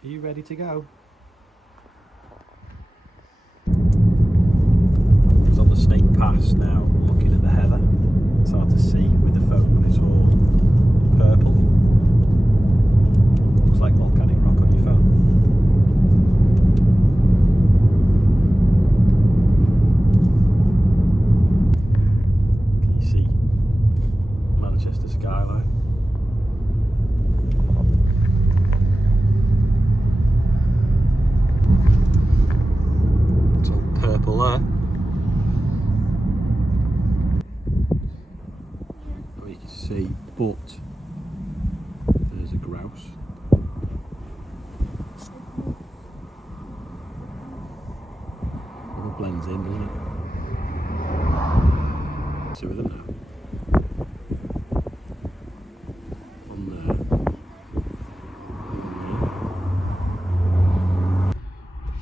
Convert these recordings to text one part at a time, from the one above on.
Are you ready to go? It's on the Snake Pass now, looking at the heather. It's hard to see with the phone, but it's all purple. Looks like volcanic rock on your phone. Can you see Manchester skyline? It's all purple there. You can see, but there's a grouse. Well, it blends in, doesn't it? Two of them now. On there.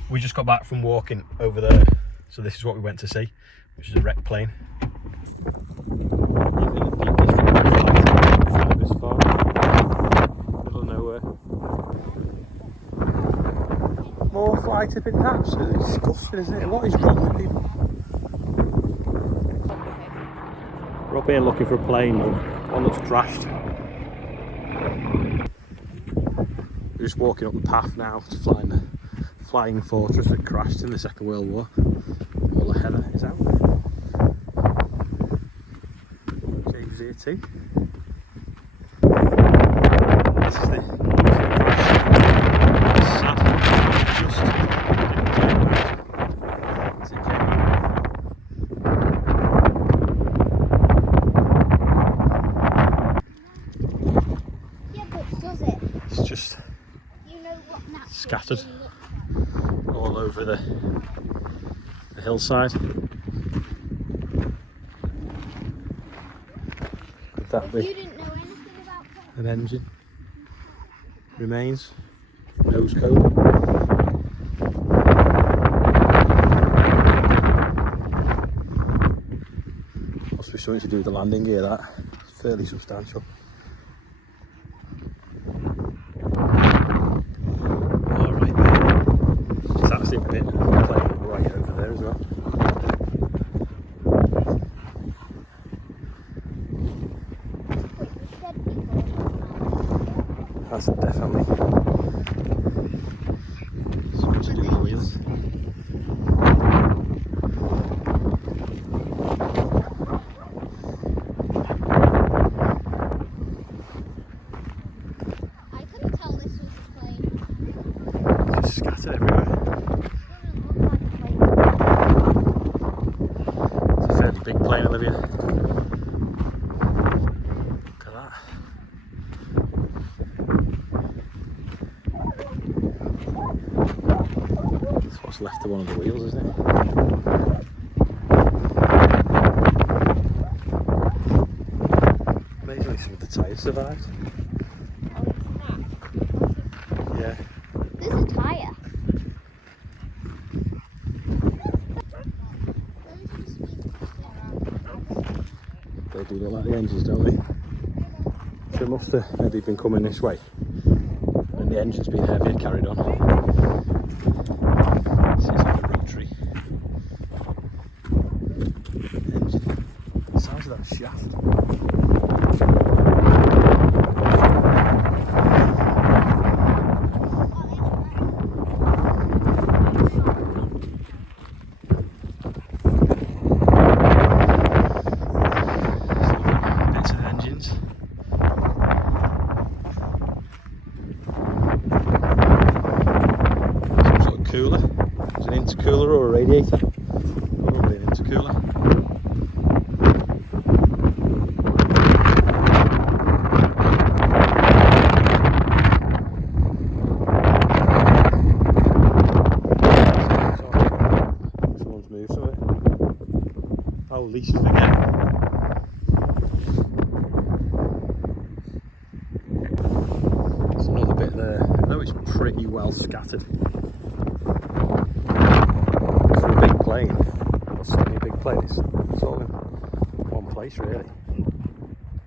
We just got back from walking over there, so this is what we went to see, which is a wreck plane. More fly tipping taps. It's disgusting, isn't it? What is wrong with people? We're up here looking for a plane, but one that's crashed. We're just walking up the path now to flying the flying fortress that crashed in the Second World War. All the heather is out. James here too. This is the scattered all over the hillside. Could that be an engine? Remains. Nose cone. Must be something to do with the landing gear, that. It's fairly substantial. Bit of the plane right over there as well. That's definitely something to do with the wheels. I couldn't tell this was a plane. It's just scattered everywhere. Big plane, Olivia. Look at that. That's what's left of one of the wheels, isn't it? Amazingly, some of the tyres survived. Yeah. There's a tyre. They do look like the engines, don't they? So it must have maybe been coming this way, and the engine's been heavier carried on. This is like a root tree. Engine. The size of that shaft. Cooler. Is it an intercooler or a radiator? Probably an intercooler. Someone's moved something. Oh, leases again. There's another bit there, though it's pretty well scattered. Plane, or certainly a big plane, it's all in one place really.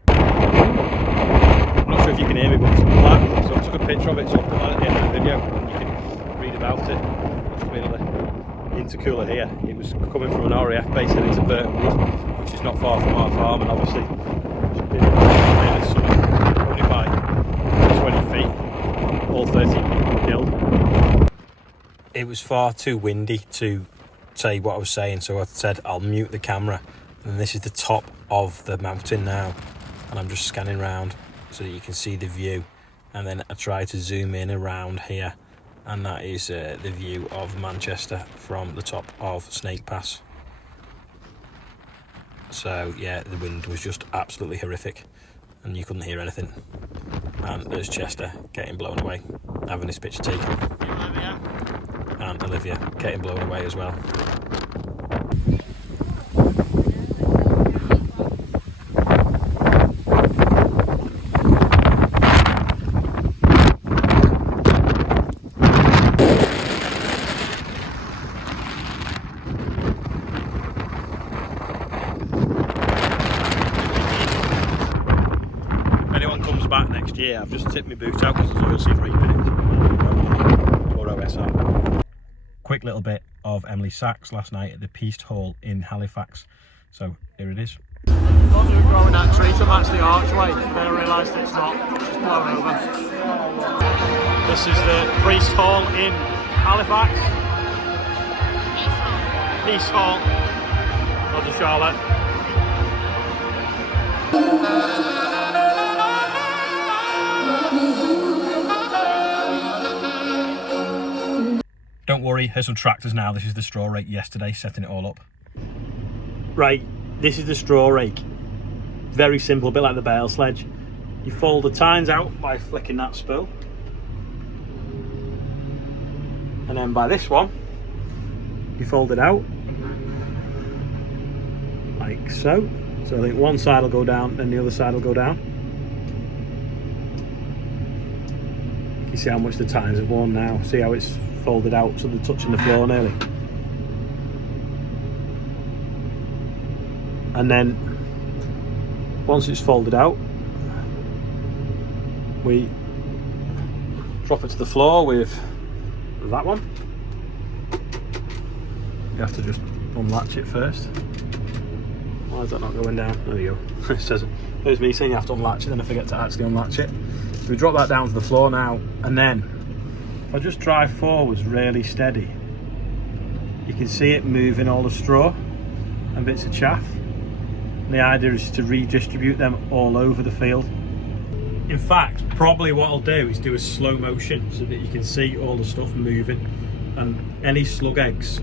I'm not sure if you can hear me, but it's black, so I took a picture of it, so I'll put that at the end of the video. video and you can read about it. There's been the intercooler here. It was coming from an RAF base heading to Burton Wood, which is not far from our farm, and obviously it's been really sunny, only by 20 feet, all 13 people killed. It was far too windy to say what I was saying, so I said I'll mute the camera. And this is the top of the mountain now, and I'm just scanning around so that you can see the view. And then I try to zoom in around here, and that is the view of Manchester from the top of Snake Pass. So yeah, the wind was just absolutely horrific and you couldn't hear anything. And there's Chester getting blown away, having his picture taken. And Olivia getting blown away as well. Back next year, I've just tipped my boot out because there's oil seed reaping it. Or OSR. Quick little bit of Emily Sachs last night at the Peace Hall in Halifax. So here it is. Thought they were growing that tree to match the archway, but then I realised it's not, it's blown over. This is the Priest Hall in Halifax. Peace Hall. Roger Charlotte. Don't worry, here's some tractors now. This is the straw rake yesterday, setting it all up. Right, this is the straw rake. Very simple, a bit like the bale sledge. You fold the tines out by flicking that spool. And then by this one, you fold it out. Like so. So I think one side will go down and the other side will go down. You see how much the tines have worn now. See how it's folded out so they're touching the floor nearly. And then once it's folded out, we drop it to the floor with that one. You have to just unlatch it first. Why is that not going down? There you go. It says, there's me saying you have to unlatch it, then I forget to actually unlatch it. So we drop that down to the floor now, and then if I just drive forwards really steady, you can see it moving all the straw and bits of chaff. And the idea is to redistribute them all over the field. In fact, probably what I'll do is do a slow motion so that you can see all the stuff moving, and any slug eggs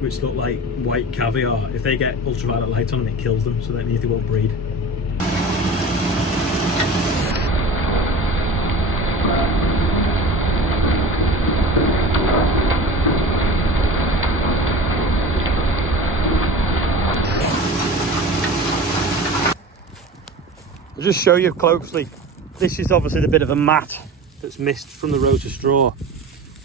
which look like white caviar, if they get ultraviolet light on them, it kills them, so that means they won't breed. I'll just show you closely. This is obviously the bit of a mat that's missed from the row to straw.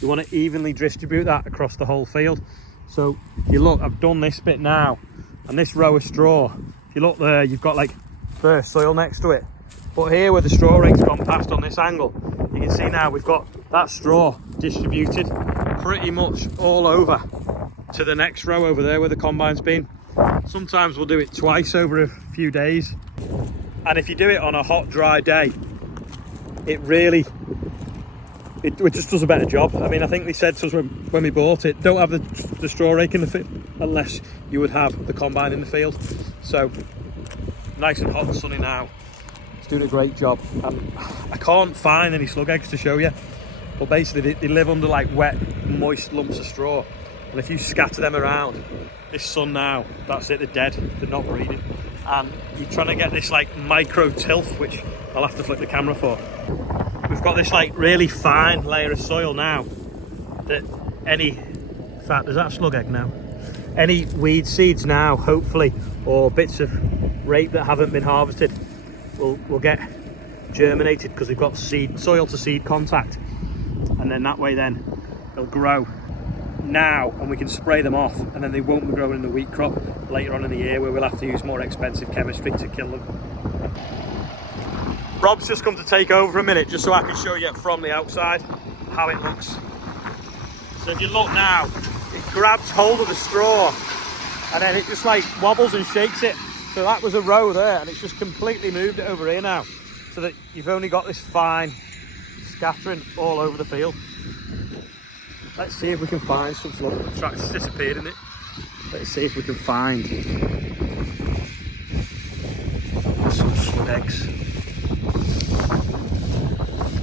You want to evenly distribute that across the whole field. So you look, I've done this bit now, and this row of straw, if you look there, you've got like burst soil next to it. But here where the straw rake's gone past on this angle, you can see now we've got that straw distributed pretty much all over to the next row over there where the combine's been. Sometimes we'll do it twice over a few days. And if you do it on a hot, dry day, it just does a better job. I mean, I think they said to us when we bought it, don't have the straw rake in the field unless you would have the combine in the field. So nice and hot and sunny now. It's doing a great job. I can't find any slug eggs to show you, but basically they live under like wet, moist lumps of straw. And if you scatter them around this sun now, that's it, they're dead, they're not breeding. And you're trying to get this like micro tilth, which I'll have to flip the camera for. We've got this like really fine layer of soil now that in fact, there's that a slug egg now? Any weed seeds now, hopefully, or bits of rape that haven't been harvested will get germinated because we've got soil to seed contact, and then that way then they'll grow now and we can spray them off, and then they won't be growing in the wheat crop later on in the year where we'll have to use more expensive chemistry to kill them. Rob's just come to take over a minute just so I can show you from the outside how it looks. So if you look now, it grabs hold of the straw and then it just like wobbles and shakes it. So that was a row there and it's just completely moved it over here now, so that you've only got this fine scattering all over the field. Let's see if we can find some. Look, the tractor's disappeared in it. Let's see if we can find some slug eggs.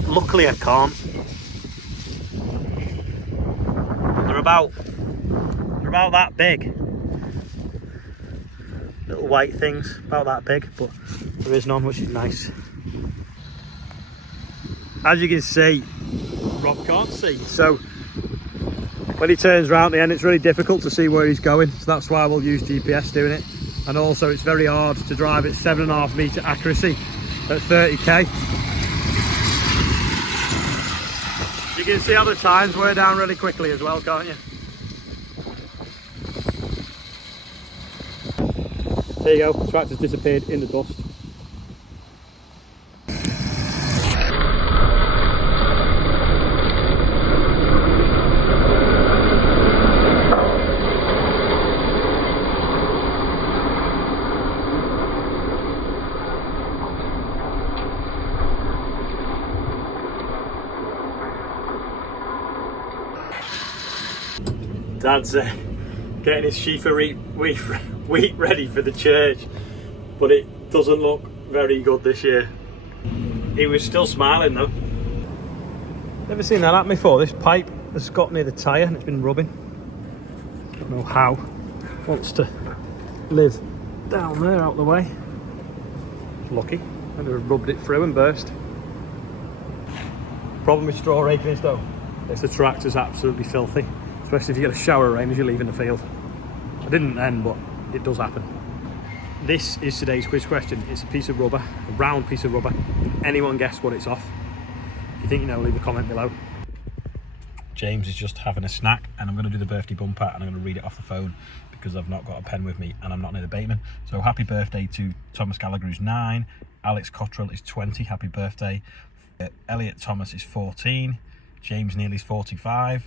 Luckily I can't. They're about that big. Little white things, about that big, but there is none, which is nice. As you can see, Rob can't see, so when he turns around the end it's really difficult to see where he's going, so that's why we'll use GPS doing it. And also it's very hard to drive at 7.5 metre accuracy at 30k. You can see how the times wear down really quickly as well, can't you? There you go, the tractor's disappeared in the dust. Dad's getting his sheaf of wheat ready for the church, but it doesn't look very good this year. He was still smiling though. Never seen that happen before. This pipe has got near the tyre and it's been rubbing. Don't know how. Wants to live down there out the way. Lucky. I'd have rubbed it through and burst. Problem with straw raking is though, is the tractor's absolutely filthy. Especially if you get a shower of rain as you leave in the field. I didn't then, but it does happen. This is today's quiz question. It's a piece of rubber, a round piece of rubber. Can anyone guess what it's off? If you think you know, leave a comment below. James is just having a snack and I'm going to do the birthday bumper and I'm going to read it off the phone because I've not got a pen with me and I'm not near the bateman. So happy birthday to Thomas Gallagher, who's 9. Alex Cottrell is 20. Happy birthday. Elliot Thomas is 14. James Neely's 45.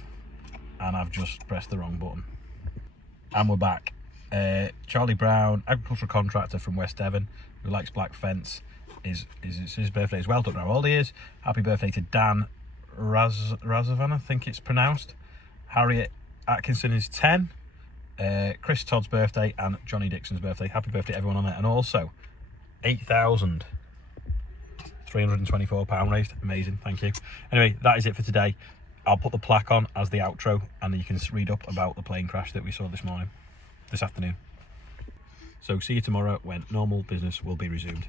And I've just pressed the wrong button. And we're back. Charlie Brown, agricultural contractor from West Devon, who likes black Fendt, is his birthday as well. Don't know how old he is. Happy birthday to Dan Razovan, I think it's pronounced. Harriet Atkinson is 10. Chris Todd's birthday and Johnny Dixon's birthday. Happy birthday everyone on there. And also £8,324 raised. Amazing, thank you. Anyway, that is it for today. I'll put the plaque on as the outro and then you can read up about the plane crash that we saw this afternoon. So see you tomorrow when normal business will be resumed.